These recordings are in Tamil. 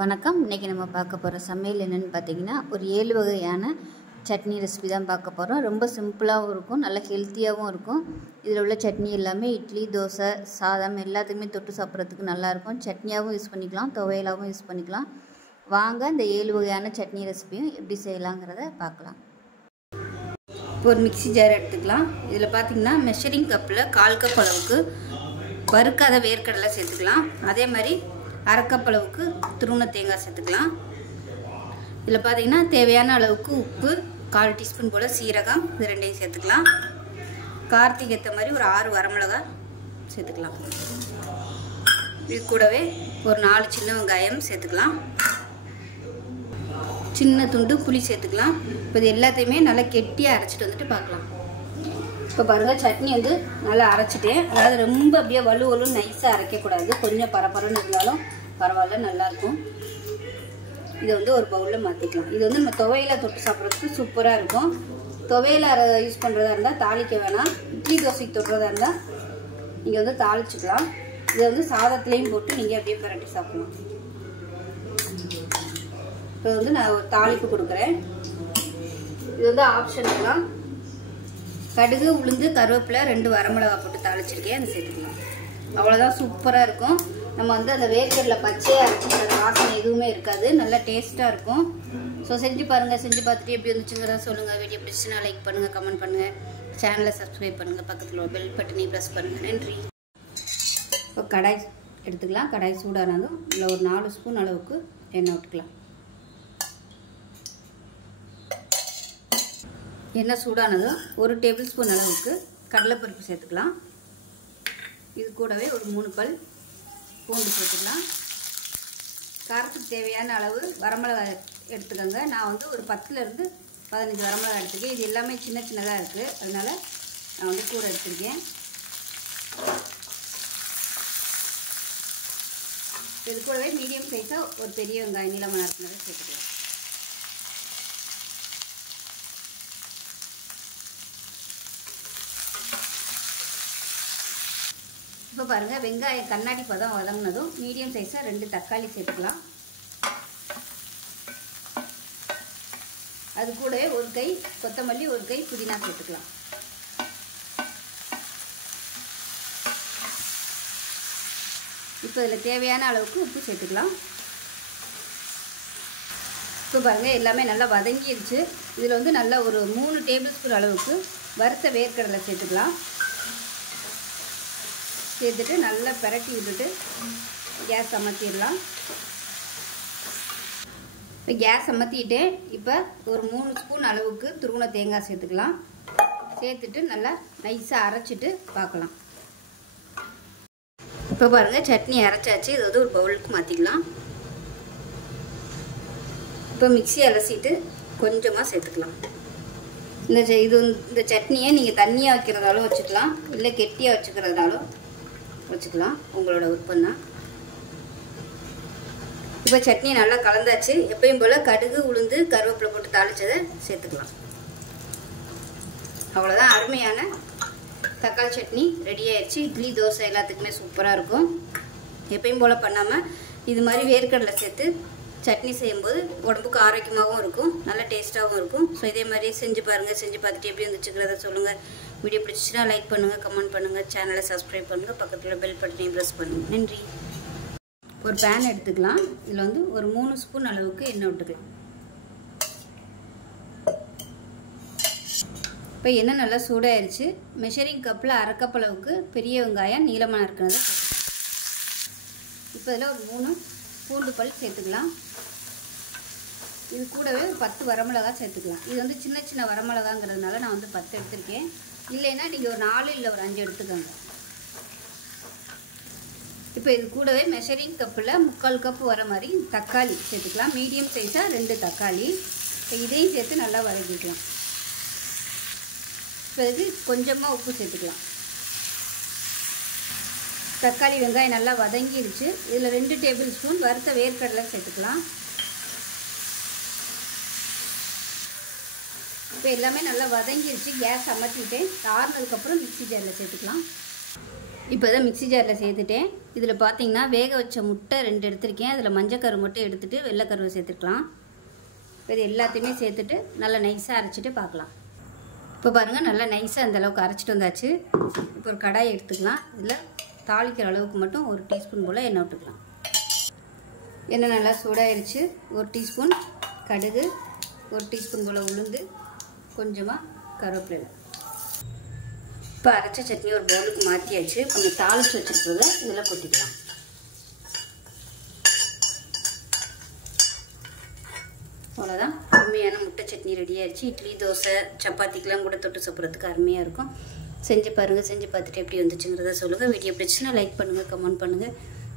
வணக்கம். இன்றைக்கி நம்ம பார்க்க போகிற சமையல் என்னென்னு பார்த்தீங்கன்னா, ஒரு 7 வகையான சட்னி ரெசிபி தான் பார்க்க போகிறோம். ரொம்ப சிம்பிளாகவும் இருக்கும், நல்ல ஹெல்த்தியாகவும் இருக்கும். இதில் உள்ள சட்னி எல்லாமே இட்லி, தோசை, சாதம் எல்லாத்துக்குமே தொட்டு சாப்பிட்றதுக்கு நல்லாயிருக்கும். சட்னியாகவும் யூஸ் பண்ணிக்கலாம், துவையலாகவும் யூஸ் பண்ணிக்கலாம். வாங்க இந்த 7 வகையான சட்னி ரெசிபியும் எப்படி செய்யலாங்கிறத பார்க்கலாம். இப்போ ஒரு மிக்ஸி ஜார் எடுத்துக்கலாம். இதில் பார்த்திங்கன்னா மெஷரிங் கப்பில் 1/4 கப் அளவுக்கு வறுக்காத வேர்க்கடலை சேர்த்துக்கலாம். அதே மாதிரி 1/2 கப் அளவுக்கு துருவன தேங்காய் சேர்த்துக்கலாம். இதில் பார்த்திங்கன்னா தேவையான அளவுக்கு உப்பு, 1/4 டீஸ்பூன் போல் சீரகம், இது ரெண்டையும் சேர்த்துக்கலாம். காரத்துக்கு ஏற்ற மாதிரி ஒரு 6 வரமிளகா சேர்த்துக்கலாம். இது கூடவே ஒரு 4 சின்ன வெங்காயம் சேர்த்துக்கலாம். சின்ன துண்டு புளி சேர்த்துக்கலாம். இப்போ இது எல்லாத்தையுமே நல்லா கெட்டியாக அரைச்சிட்டு வந்துட்டு பார்க்கலாம். இப்போ பாருங்கள், சட்னி வந்து நல்லா அரைச்சிட்டேன். அதாவது ரொம்ப அப்படியே வலுவலும் நைஸாக அரைக்கக்கூடாது, கொஞ்சம் பரபரன்னு இருந்தாலும் பரவாயில்ல, நல்லாயிருக்கும். இதை வந்து ஒரு பவுலில் மாற்றிக்கலாம். இது வந்து நம்ம துவையில தொட்டு சாப்பிட்றதுக்கு சூப்பராக இருக்கும். துவையில யூஸ் பண்ணுறதா இருந்தால் தாளிக்க வேணாம். இட்லி தோசைக்கு தொடுறதா இருந்தால் நீங்கள் வந்து தாளிச்சிக்கலாம். இதை வந்து சாதத்துலேயும் போட்டு நீங்கள் அப்படியே பரட்டி சாப்பிடலாம். இப்போ வந்து நான் ஒரு தாளிப்பு கொடுக்குறேன். இது வந்து ஆப்ஷனல் தான். கடுகு, உளுந்து, கருவேப்பிலை, 2 வரமிளகா போட்டு தாளிச்சிருக்கேன், அதை சேர்த்துக்கலாம். அவ்வளோதான், சூப்பராக இருக்கும். நம்ம வந்து அந்த வேர்க்கடலை பச்சையாக அரைச்சி அந்த வாசனை எதுவுமே இருக்காது, நல்லா டேஸ்ட்டாக இருக்கும். ஸோ செஞ்சு பாருங்கள். செஞ்சு பார்த்துட்டு எப்படி வந்துச்சுங்கிறத சொல்லுங்கள். வீடியோ பிடிச்சுன்னா லைக் பண்ணுங்கள், கமெண்ட் பண்ணுங்கள், சேனலை சப்ஸ்கிரைப் பண்ணுங்கள், பக்கத்தில் பெல் பட்டனை ப்ரெஸ் பண்ணுங்கள். நன்றி. இப்போ கடாய் எடுத்துக்கலாம். கடாய் சூடானதும் இல்லை ஒரு 4 ஸ்பூன் அளவுக்கு எண்ணெய் விட்டுக்கலாம். எண்ணெய் சூடானதும் 1 டேபிள் ஸ்பூன் அளவுக்கு கடலைப்பருப்பு சேர்த்துக்கலாம். இது கூடவே ஒரு 3 பல் பூண்டு சேர்த்துக்கலாம். காரத்துக்கு தேவையான அளவு வரமிளகாய் எடுத்துக்கோங்க. நான் வந்து ஒரு 10லேருந்து 15 வரமிளகாய் எடுத்துருக்கேன். இது எல்லாமே சின்ன சின்னதாக இருக்குது, அதனால் நான் வந்து கூட எடுத்துருக்கேன். இது கூடவே மீடியம் சைஸாக ஒரு பெரிய வெங்காயம் நீளமாக நறுக்குனதை சேர்த்துக்கலாம். இப்போ பாருங்கள், வெங்காயம் கண்ணாடி பதம் வதங்கினதும் மீடியம் சைஸாக 2 தக்காளி சேர்த்துக்கலாம். அது கூடவே ஒரு கை கொத்தமல்லி, ஒரு கை புதினா சேர்த்துக்கலாம். இப்போ இதில் தேவையான அளவுக்கு உப்பு சேர்த்துக்கலாம். இப்போ பாருங்கள், எல்லாமே நல்லா வதங்கிடுச்சு. இதில் வந்து நல்லா ஒரு 3 டேபிள் ஸ்பூன் அளவுக்கு வறுத்த வேர்க்கடலை சேர்த்துக்கலாம். சேர்த்துட்டு நல்லா பிரட்டி விட்டுட்டு கேஸ் அமர்த்திடலாம். இப்போ கேஸ் அமர்த்திட்டேன். இப்போ ஒரு 3 ஸ்பூன் அளவுக்கு துருவன தேங்காய் சேர்த்துக்கலாம். சேர்த்துட்டு நல்லா நைஸாக அரைச்சிட்டு பார்க்கலாம். இப்போ பாருங்கள், சட்னி அரைச்சாச்சு. இது வந்து ஒரு பவுலுக்கு மாற்றிக்கலாம். இப்போ மிக்ஸி அலசிட்டு கொஞ்சமாக சேர்த்துக்கலாம். இந்த சட்னியை நீங்கள் தண்ணியாக வைக்கிறதாலும் வச்சுக்கலாம், இல்லை கெட்டியாக வச்சுக்கிறதாலும் வச்சுக்கலாம், உங்களோட விருப்பம் தான். இப்போ சட்னி நல்லா கலந்தாச்சு. எப்பயும் போல் கடுகு, உளுந்து, கருவேப்பிலை போட்டு தாளிச்சதை சேர்த்துக்கலாம். அவ்வளோதான், அருமையான தக்காளி சட்னி ரெடி ஆயிடுச்சு. இட்லி, தோசை எல்லாத்துக்குமே சூப்பராக இருக்கும். எப்பயும் போல் பண்ணாமல் இது மாதிரி வேர்க்கடலை சேர்த்து சட்னி செய்யும்போது உடம்புக்கு ஆரோக்கியமாகவும் இருக்கும், நல்ல டேஸ்ட்டாகவும் இருக்கும். ஸோ இதே மாதிரி செஞ்சு பாருங்கள். செஞ்சு பார்த்துட்டு எப்படி வந்துச்சுக்கிறத சொல்லுங்கள். வீடியோ பிடிச்சிச்சுன்னா லைக் பண்ணுங்கள், கமெண்ட் பண்ணுங்கள், சேனலை சப்ஸ்கிரைப் பண்ணுங்கள், பக்கத்தில் பெல் பட்டனையும் ப்ரெஸ் பண்ணுங்கள். நன்றி. ஒரு பேன் எடுத்துக்கலாம். இதில் வந்து ஒரு 3 ஸ்பூன் அளவுக்கு எண்ணெய் விட்டுக்கலாம். இப்போ எண்ணெய் நல்லா சூடாயிருச்சு. மெஷரிங் கப்பில் 1/2 கப் அளவுக்கு பெரிய வெங்காயம் நீளமாக இருக்கிறத இப்போ இதில் ஒரு 3 பூண்டு பல் சேர்த்துக்கலாம். இது கூடவே ஒரு 10 வரமிளகா சேர்த்துக்கலாம். இது வந்து சின்ன சின்ன வரமிளகாங்கிறதுனால நான் வந்து 10 எடுத்திருக்கேன். இல்லைன்னா நீங்கள் ஒரு 4 இல்லை ஒரு 5 எடுத்துக்கோங்க. இப்போ இது கூடவே மெஷரிங் கப்பில் 3/4 கப் வர மாதிரி தக்காளி சேர்த்துக்கலாம். மீடியம் சைஸாக 2 தக்காளி. இப்போ இதையும் சேர்த்து நல்லா வதக்கிக்கலாம். இப்போ இது கொஞ்சமாக உப்பு சேர்த்துக்கலாம். தக்காளி வெங்காயம் நல்லா வதங்கிடுச்சு. இதில் 2 டேபிள் ஸ்பூன் வறுத்த வேர்க்கடலை சேர்த்துக்கலாம். இப்போ எல்லாமே நல்லா வதங்கிடுச்சு. கேஸ் அமர்த்திட்டேன். ஆறுனதுக்கப்புறம் மிக்ஸி ஜாரில் சேர்த்துக்கலாம். இப்போ தான் மிக்ஸி ஜாரில் சேர்த்துட்டேன். இதில் பார்த்தீங்கன்னா வேக வச்ச முட்டை 2 எடுத்திருக்கேன். அதில் மஞ்சக்கரு மட்டும் எடுத்துகிட்டு வெள்ளைக்கருவை சேர்த்துக்கலாம். இப்போ இது எல்லாத்தையுமே சேர்த்துட்டு நல்லா நைஸாக அரைச்சிட்டு பார்க்கலாம். இப்போ பாருங்கள் நல்லா நைஸாக அந்தளவுக்கு அரைச்சிட்டு வந்தாச்சு. இப்போ ஒரு கடாயை எடுத்துக்கலாம். இதில் தாளிக்கிற அளவுக்கு மட்டும் 1 டீஸ்பூன் போல் எண்ணெய் விட்டுக்கலாம். எண்ணெய் நல்லா சூடாகிடுச்சு. 1 டீஸ்பூன் கடுகு, 1 டீஸ்பூன் போல் உளுந்து, கொஞ்சமாக கருவேப்பிலை. இப்போ அரைச்ச சட்னி ஒரு பவுலுக்கு மாற்றியாச்சு. கொஞ்சம் தாளித்து வச்சுருக்கிறத இதில் கொட்டிக்கலாம். அவ்வளோதான், அருமையான முட்டை சட்னி ரெடி ஆயிடுச்சு. இட்லி, தோசை, சப்பாத்திக்கெலாம் கூட தொட்டு சாப்பிட்றதுக்கு அருமையாக இருக்கும். செஞ்சு பாருங்கள். செஞ்சு பார்த்துட்டு எப்படி வந்துச்சுங்கிறத சொல்லுங்கள். வீடியோ பிடிச்சுன்னா லைக் பண்ணுங்கள், கமெண்ட் பண்ணுங்கள்,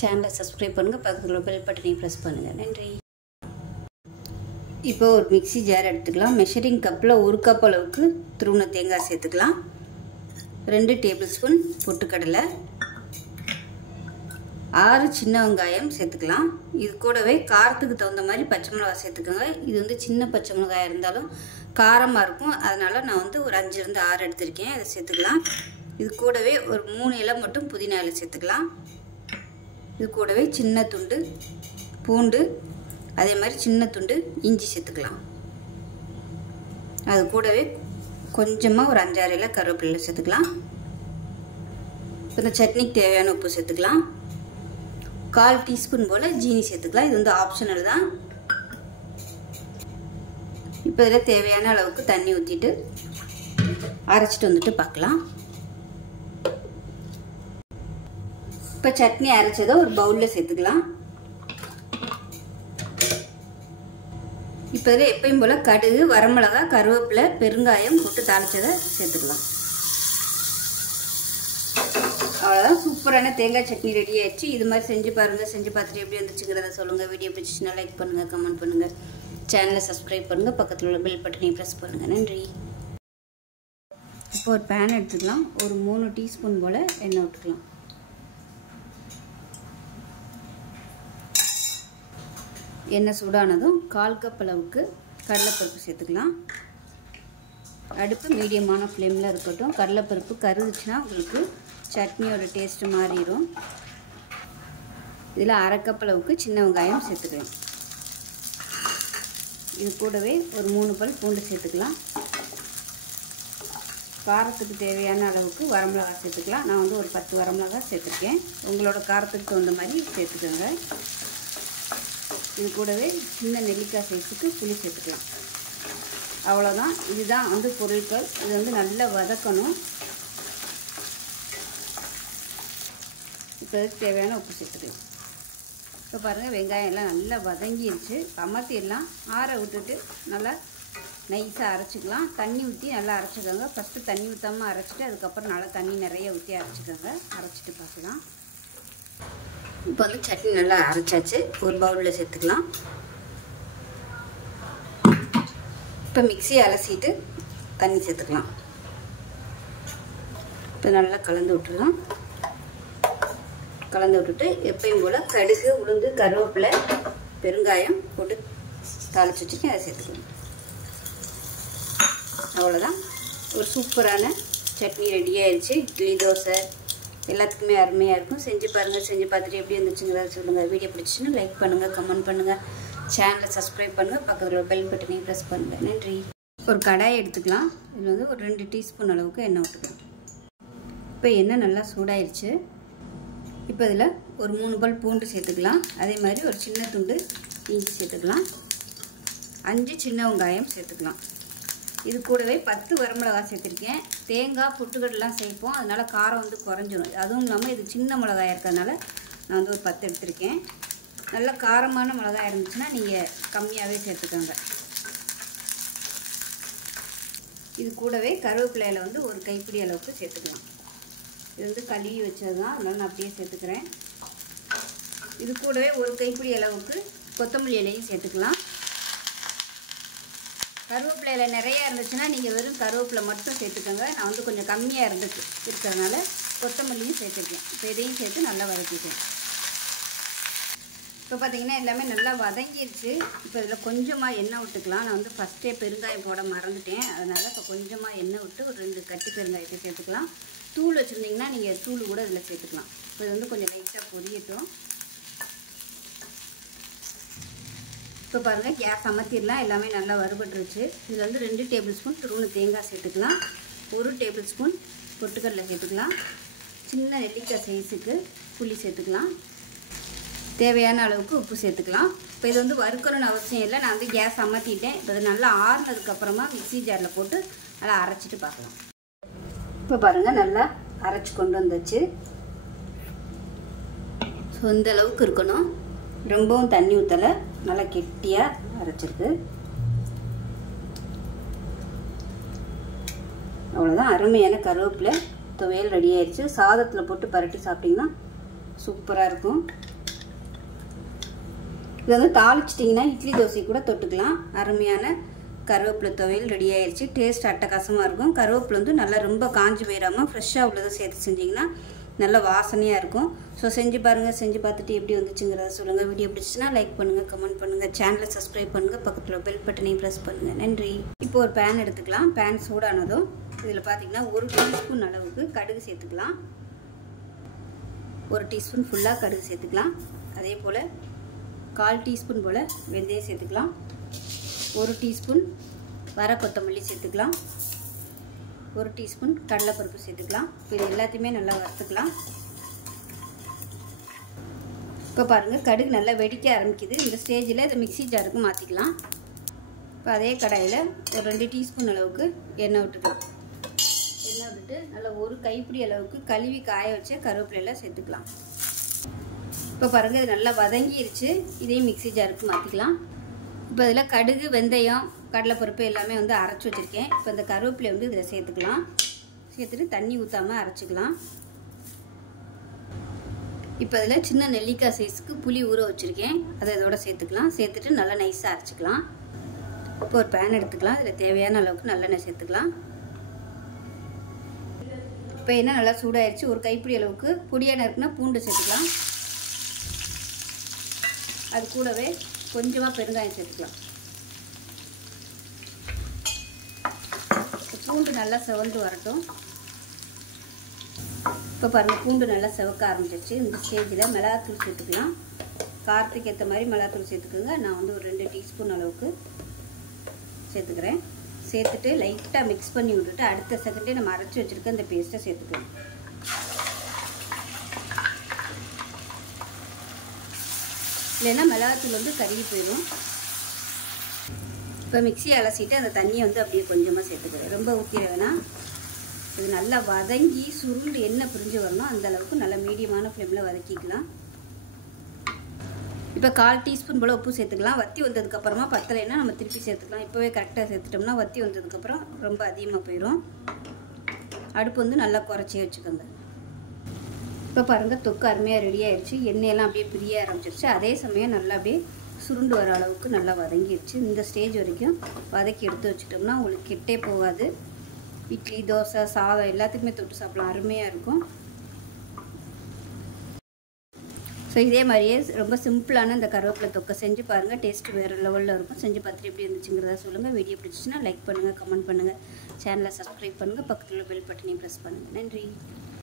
சேனலை சப்ஸ்கிரைப் பண்ணுங்கள், பக்கத்தில் பெல் பட்டனையும் ப்ரெஸ் பண்ணுங்கள். நன்றி. இப்போ ஒரு மிக்ஸி ஜார் எடுத்துக்கலாம். மெஷரிங் கப்பில் 1 கப் அளவுக்கு துருவின தேங்காய் சேர்த்துக்கலாம். 2 டேபிள் ஸ்பூன் பொட்டுக்கடலை, 6 சின்ன வெங்காயம் சேர்த்துக்கலாம். இது கூடவே காரத்துக்கு தகுந்த மாதிரி பச்சை மிளகாய் சேர்த்துக்கோங்க. இது வந்து சின்ன பச்சை மிளகாயாக இருந்தாலும் காரமாக இருக்கும். அதனால் நான் வந்து ஒரு 5லேருந்து 6 எடுத்திருக்கேன். அதை சேர்த்துக்கலாம். இது கூடவே ஒரு 3 இலை மட்டும் புதினா இலை சேர்த்துக்கலாம். இது கூடவே சின்ன துண்டு பூண்டு, அதே மாதிரி சின்ன துண்டு இஞ்சி சேர்த்துக்கலாம். அது கூடவே கொஞ்சமாக ஒரு 5-6 இலை கருவேப்பிலை சேர்த்துக்கலாம். இந்த சட்னிக்கு தேவையான உப்பு சேர்த்துக்கலாம். 1/4 டீஸ்பூன் போல் ஜீனி சேர்த்துக்கலாம். இது வந்து ஆப்ஷனல் தான். இப்போ இதில் தேவையான அளவுக்கு தண்ணி ஊற்றிட்டு அரைச்சிட்டு வந்துட்டு பார்க்கலாம். இப்போ சட்னி அரைச்சதை ஒரு பவுலில் சேர்த்துக்கலாம். இப்போ இதில் எப்பயும் போல் கடுகு, வரமிளகா, கருவேப்பிலை, பெருங்காயம் போட்டு தாளிச்சதை சேர்த்துக்கலாம். அவ்வளோதான், சூப்பரான தேங்காய் சட்னி ரெடி ஆயிடுச்சு. இது மாதிரி செஞ்சு பாருங்கள். செஞ்சு பார்த்துட்டு எப்படி வந்துச்சுங்கிறத சொல்லுங்கள். வீடியோ பிடிச்சிச்சுன்னா லைக் பண்ணுங்கள், கமெண்ட் பண்ணுங்கள், சேனலை சப்ஸ்கிரைப் பண்ணுங்கள், பக்கத்தில் உள்ள பெல் பட்டனையும் ப்ரெஸ் பண்ணுங்கள். நன்றி. இப்போ ஒரு பேன் எடுத்துக்கலாம். ஒரு 3 டீஸ்பூன் போல் எண்ணெய் விட்டுக்கலாம். எண்ணெய் சூடானதும் 1/4 கப் அளவுக்கு கடலைப்பருப்பு சேர்த்துக்கலாம். அடுப்பு மீடியமான ஃப்ளேமில் இருக்கட்டும். கடலைப்பருப்பு கருதுச்சுன்னா உங்களுக்கு சட்னியோட டேஸ்ட்டு மாறிடும். இதில் 1/2 கப் அளவுக்கு சின்ன வெங்காயம் சேர்த்துக்கலாம். இது கூடவே ஒரு 3 பல் பூண்டு சேர்த்துக்கலாம். காரத்துக்கு தேவையான அளவுக்கு வரமிளகாய் சேர்த்துக்கலாம். நான் வந்து ஒரு 10 வரமிளகாய் சேர்த்துருக்கேன். உங்களோட காரத்துக்கு தகுந்த மாதிரி சேர்த்துக்கோங்க. இது கூடவே சின்ன நெல்லிக்காய் சைஸுக்கு புளி சேர்த்துக்கலாம். அவ்வளோதான், இதுதான் வந்து பொருட்கள். இது வந்து நல்லா வதக்கணும். இப்போ தேவையான உப்பு சேர்த்துக்கலாம். இப்போ பாருங்கள், வெங்காயம் எல்லாம் நல்லா வதங்கிடுச்சு. அமர்த்திடலாம். ஆற விட்டுட்டு நல்லா நைஸாக அரைச்சிக்கலாம். தண்ணி ஊற்றி நல்லா அரைச்சிக்கோங்க. ஃபஸ்ட்டு தண்ணி ஊற்றாமல் அரைச்சிட்டு அதுக்கப்புறம் நல்லா தண்ணி நிறைய ஊற்றி அரைச்சிக்கோங்க. அரைச்சிட்டு பார்க்கலாம். இப்போ வந்து சட்னி நல்லா அரைச்சாச்சு. ஒரு பவுலில் சேர்த்துக்கலாம். இப்போ மிக்ஸியை அலசிட்டு தண்ணி சேர்த்துக்கலாம். இப்போ நல்லா கலந்து விட்டுடலாம். கலந்து விட்டுட்டு எப்பயும் போல் கடுகு, உளுந்து, கருவேப்பிலை, பெருங்காயம் போட்டு தாளித்து வச்சுட்டு அதை சேர்த்துக்கலாம். அவ்வளோதான், ஒரு சூப்பரான சட்னி ரெடி ஆயிடுச்சு. இட்லி, தோசை எல்லாத்துக்குமே அருமையாக இருக்கும். செஞ்சு பாருங்கள். செஞ்சு பார்த்துட்டு எப்படி இருந்துச்சுங்கிறத சொல்லுங்கள். வீடியோ பிடிச்சிச்சுன்னா லைக் பண்ணுங்கள், கமெண்ட் பண்ணுங்கள், சேனலை சப்ஸ்கிரைப் பண்ணுங்கள், பக்கத்தில் பெல் பட்டனையும் ப்ரெஸ் பண்ணுங்கள். நன்றி. ஒரு கடாயை எடுத்துக்கலாம். இதில் வந்து ஒரு 2 டீஸ்பூன் அளவுக்கு எண்ணெய் விட்டுக்கலாம். இப்போ எண்ணெய் நல்லா சூடாயிருச்சு. இப்போ இதில் ஒரு 3 பல் பூண்டு சேர்த்துக்கலாம். அதே மாதிரி ஒரு சின்ன துண்டு இஞ்சி சேர்த்துக்கலாம். 5 சின்ன வெங்காயம் சேர்த்துக்கலாம். இது கூடவே 10 வரமிளகாய் சேர்த்துருக்கேன். தேங்காய், பொட்டுக்கடலாம் சேர்ப்போம், அதனால் காரம் வந்து குறைஞ்சிரும். அதுவும் இல்லாமல் இது சின்ன மிளகாய் இருக்கிறதுனால நான் வந்து ஒரு 10 எடுத்திருக்கேன். நல்ல காரமான மிளகாய் இருந்துச்சுன்னா நீங்கள் கம்மியாகவே சேர்த்துக்கோங்க. இது கூடவே கருவேப்பிலையில் வந்து ஒரு கைப்பிடி அளவுக்கு சேர்த்துக்கலாம். இது வந்து கழுவி வச்சது தான், அதனால் நான் அப்படியே சேர்த்துக்கிறேன். இது கூடவே ஒரு கைப்பிடி அளவுக்கு கொத்தமல்லி இலையும் சேர்த்துக்கலாம். கருவேப்பிலையில் நிறையா இருந்துச்சுன்னா நீங்கள் வெறும் கருவேப்பிலை மட்டும் சேர்த்துக்கோங்க. நான் வந்து கொஞ்சம் கம்மியாக இருக்கிறதுனால கொத்தமல்லியும் சேர்த்துருக்கேன். இப்போ இதையும் சேர்த்து நல்லா வதக்கிட்டேன். இப்போ பார்த்தீங்கன்னா எல்லாமே நல்லா வதங்கிடுச்சு. இப்போ இதில் கொஞ்சமாக எண்ணெய் விட்டுக்கலாம். நான் வந்து ஃபஸ்ட்டே பெருங்காயம் போட மறந்துட்டேன். அதனால் இப்போ கொஞ்சமாக எண்ணெய் விட்டு ஒரு 2 கட்டி பெருங்காயத்தை சேர்த்துக்கலாம். தூள் வச்சுருந்தீங்கன்னா நீங்கள் தூள் கூட இதில் சேர்த்துக்கலாம். இப்போ இது வந்து கொஞ்சம் லைட்டாக பொரியட்டும். இப்போ பாருங்கள், கேஸ் அமர்த்திடலாம். எல்லாமே நல்லா வறுபட்டுருச்சு. இதில் வந்து 2 டேபிள் ஸ்பூன் துருவன தேங்காய் சேர்த்துக்கலாம். 1 டேபிள் ஸ்பூன் பொட்டுக்கடலை சேர்த்துக்கலாம். சின்ன நெல்லிக்காய் சைஸுக்கு புளி சேர்த்துக்கலாம். தேவையான அளவுக்கு உப்பு சேர்த்துக்கலாம். இப்போ இது வந்து வறுக்கணும்னு அவசியம் இல்லை. நான் வந்து கேஸ் அமர்த்திட்டேன். இப்போ இது நல்லா ஆறுனதுக்கப்புறமா மிக்ஸி ஜாரில் போட்டு நல்லா அரைச்சிட்டு பார்க்கலாம். இப்போ பாருங்கள், நல்லா அரைச்சி கொண்டு வந்துச்சு. ஸோ இந்த அளவுக்கு இருக்கணும். ரொம்பவும் தண்ணி ஊற்றலை, நல்லா கெட்டியாக அரைச்சிருக்கு. அவ்வளோதான். அருமையான கருவேப்பிலை துவையல் ரெடி ஆயிடுச்சு. சாதத்தில் போட்டு பரட்டி சாப்பிட்டிங்கன்னா சூப்பராக இருக்கும். இது வந்து தாளிச்சிட்டிங்கன்னா இட்லி தோசை கூட தொட்டுக்கலாம். அருமையான கருவேப்பிலை துவையல் ரெடி ஆயிடுச்சு. டேஸ்ட் அட்டகாசமாக இருக்கும். கருவேப்பிலை வந்து நல்லா ரொம்ப காஞ்சி போயிடாமல் ஃப்ரெஷ்ஷாக உள்ளதை சேர்த்து செஞ்சிங்கன்னா நல்ல வாசனையாக இருக்கும். ஸோ செஞ்சு பாருங்கள். செஞ்சு பார்த்துட்டு எப்படி வந்துச்சுங்கிறத சொல்லுங்கள். வீடியோ பிடிச்சிச்சுன்னா லைக் பண்ணுங்கள், கமெண்ட் பண்ணுங்கள், சேனலை சப்ஸ்கிரைப் பண்ணுங்கள், பக்கத்தில் பெல் பட்டனையும் ப்ரெஸ் பண்ணுங்கள். நன்றி. இப்போ ஒரு பேன் எடுத்துக்கலாம். பேன் சூடானதும் இதில் பார்த்தீங்கன்னா 1 டீஸ்பூன் அளவுக்கு கடுகு சேர்த்துக்கலாம். 1 டீஸ்பூன் ஃபுல்லாக கடுகு சேர்த்துக்கலாம். அதே போல் 1/4 டீஸ்பூன் போல் வெந்தயம் சேர்த்துக்கலாம். 1 டீஸ்பூன் வர கொத்தமல்லி சேர்த்துக்கலாம். 1 டீஸ்பூன் கடலைப்பருப்பு சேர்த்துக்கலாம். இது எல்லாத்தையுமே நல்லா வறுத்துக்கலாம். இப்போ பாருங்கள், கடுகு நல்லா வெடிக்க ஆரம்பிக்குது. இந்த ஸ்டேஜில் இதை மிக்ஸி ஜாருக்கு மாற்றிக்கலாம். இப்போ அதே கடாயில் ஒரு 2 டீஸ்பூன் அளவுக்கு எண்ணெய் விட்டுக்கலாம். எண்ணெய் விட்டுட்டு நல்லா 1 கைப்பிடி அளவுக்கு கழுவி காய வச்ச கருவேப்பிலையெல்லாம் சேர்த்துக்கலாம். இப்போ பாருங்கள், இது நல்லா வதங்கிருச்சு. இதையும் மிக்ஸி ஜாருக்கு மாற்றிக்கலாம். இப்போ இதில் கடுகு, வெந்தயம், கடலைப்பருப்பு எல்லாமே வந்து அரைச்சி வச்சுருக்கேன். இப்போ இந்த கருவேப்பிலை வந்து இதில் சேர்த்துக்கலாம். சேர்த்துட்டு தண்ணி ஊற்றாமல் அரைச்சிக்கலாம். இப்போ இதில் சின்ன நெல்லிக்காய் சைஸுக்கு புளி ஊற வச்சுருக்கேன். அதை இதோட சேர்த்துக்கலாம். சேர்த்துட்டு நல்லா நைஸாக அரைச்சிக்கலாம். இப்போ ஒரு பேன் எடுத்துக்கலாம். இதில் தேவையான அளவுக்கு நல்லெண்ணெய் சேர்த்துக்கலாம். இப்போ எண்ணெய் நல்லா சூடாயிருச்சு. 1 கைப்பிடி அளவுக்கு பொடியாக நறுக்குனா பூண்டு சேர்த்துக்கலாம். அது கூடவே கொஞ்சமாக பெருங்காயம் சேர்த்துக்கலாம். பூண்டு நல்லா செவந்து வரட்டும். இப்போ பாருங்கள், பூண்டு நல்லா செவக்க ஆரம்பிச்சிருச்சு. இந்த ஸ்டேஜில் மிளகாத்தூள் சேர்த்துக்கலாம். காரத்துக்கு ஏற்ற மாதிரி மிளகாத்தூள் சேர்த்துக்கோங்க. நான் வந்து ஒரு 2 டீஸ்பூன் அளவுக்கு சேர்த்துக்கிறேன். சேர்த்துட்டு லைட்டாக மிக்ஸ் பண்ணி விட்டுட்டு அடுத்த செகண்டே நம்ம அரைச்சி வச்சுருக்க இந்த பேஸ்ட்டை சேர்த்துக்கலாம். இல்லைன்னா மிளகாத்தூள் வந்து கருகி போயிடும். இப்போ மிக்ஸி அலசிட்டு அந்த தண்ணியை வந்து அப்படியே கொஞ்சமாக சேர்த்துக்கிறேன். ரொம்ப ஊற்றிட வேணாம். இது நல்லா வதங்கி சுருண்டு எண்ணெய் பிரிஞ்சு வரணும். அந்த அளவுக்கு நல்லா மீடியமான ஃப்ளேமில் வதக்கிக்கலாம். இப்போ 1/4 டீஸ்பூன் போல் உப்பு சேர்த்துக்கலாம். வற்றி வந்ததுக்கப்புறமா பத்தலைன்னா நம்ம திருப்பி சேர்த்துக்கலாம். இப்போவே கரெக்டாக சேர்த்துட்டோம்னா வற்றி வந்ததுக்கப்புறம் ரொம்ப அதிகமாக போயிடும். அடுப்பு வந்து நல்லா குறைச்சி வச்சுக்கோங்க. இப்போ பாருங்கள், தொக்கு அருமையாக ரெடி ஆயிடுச்சு. எண்ணெயெல்லாம் அப்படியே பிரிய ஆரம்பிச்சிருச்சு. அதே சமயம் நல்லா அப்படியே சுருண்டு வர அளவுக்கு நல்லா வதங்கிடுச்சு. இந்த ஸ்டேஜ் வரைக்கும் வதக்கி எடுத்து வச்சுட்டோம்னா உங்களுக்கு கெட்டே போகாது. இட்லி, தோசை, சாதம் எல்லாத்துக்குமே தொட்டு சாப்பிடலாம். அருமையாக இருக்கும். ஸோ இதே மாதிரியே ரொம்ப சிம்பிளான இந்த கருவேப்பிலை தொக்கை செஞ்சு பாருங்கள். டேஸ்ட்டு வேறு லெவலில் இருக்கும். செஞ்சு பார்த்துட்டு எப்படி இருந்துச்சுங்கிறத சொல்லுங்கள். வீடியோ பிடிச்சிச்சின்னா லைக் பண்ணுங்கள், கமெண்ட் பண்ணுங்கள், சேனலை சப்ஸ்கிரைப் பண்ணுங்கள், பக்கத்தில் பெல் பட்டனையும் ப்ரெஸ் பண்ணுங்கள். நன்றி.